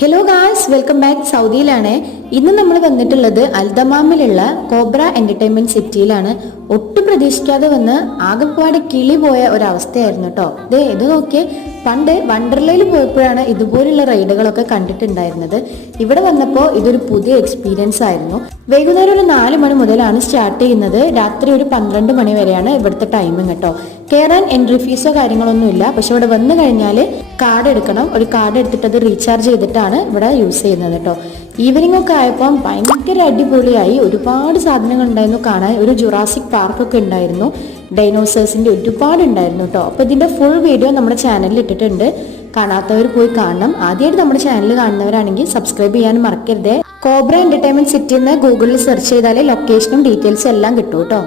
Hello guys, welcome back. സൗദിയിലാണ്. ഇന്ന് നമ്മൾ വന്നിട്ടുള്ളത് അൽദമാമിലുള്ള കോബ്ര എന്റർടൈൻമെന്റ് സിറ്റിയിലാണ്. ഒട്ടും പ്രതീക്ഷിക്കാതെ വന്ന് ആകെപ്പാടെ കിളി പോയ ഒരവസ്ഥയായിരുന്നു കേട്ടോ. ഇത് നോക്കിയേ, പണ്ട് വണ്ടർലയിൽ പോയപ്പോഴാണ് ഇതുപോലുള്ള റൈഡുകളൊക്കെ കണ്ടിട്ടുണ്ടായിരുന്നത്. ഇവിടെ വന്നപ്പോൾ ഇതൊരു പുതിയ എക്സ്പീരിയൻസ് ആയിരുന്നു. വൈകുന്നേരം ഒരു 4 മണി മുതലാണ് സ്റ്റാർട്ട് ചെയ്യുന്നത്. രാത്രി ഒരു 12 മണി വരെയാണ് ഇവിടുത്തെ ടൈമിങ് കേട്ടോ. കയറാൻ എൻട്രി ഫീസോ കാര്യങ്ങളൊന്നുമില്ല. പക്ഷെ ഇവിടെ വന്നു കഴിഞ്ഞാൽ കാർഡ് എടുക്കണം. ഒരു കാർഡ് എടുത്തിട്ട് അത് റീചാർജ് ചെയ്തിട്ടാണ് ഇവിടെ യൂസ് ചെയ്യുന്നത് കേട്ടോ. ഈവനിങ് ഒക്കെ ആയപ്പം ഭയങ്കര അടിപൊളിയായി. ഒരുപാട് സാധനങ്ങൾ ഉണ്ടായിരുന്നു കാണാൻ. ഒരു ജുറാസിക് പാർക്കൊക്കെ ഉണ്ടായിരുന്നു. ഡൈനോസേഴ്സിന്റെ ഒരുപാട് ഉണ്ടായിരുന്നു കേട്ടോ. അപ്പൊ ഇതിന്റെ ഫുൾ വീഡിയോ നമ്മുടെ ചാനലിൽ ഇട്ടിട്ടുണ്ട്. കാണാത്തവർ പോയി കാണണം. ആദ്യമായിട്ട് നമ്മുടെ ചാനൽ കാണുന്നവരാണെങ്കിൽ സബ്സ്ക്രൈബ് ചെയ്യാനും മറക്കരുത്. കോബ്ര എന്റർടൈൻമെന്റ് സിറ്റി എന്ന് ഗൂഗിളിൽ സെർച്ച് ചെയ്താലേ ലൊക്കേഷനും ഡീറ്റെയിൽസും എല്ലാം കിട്ടും കേട്ടോ.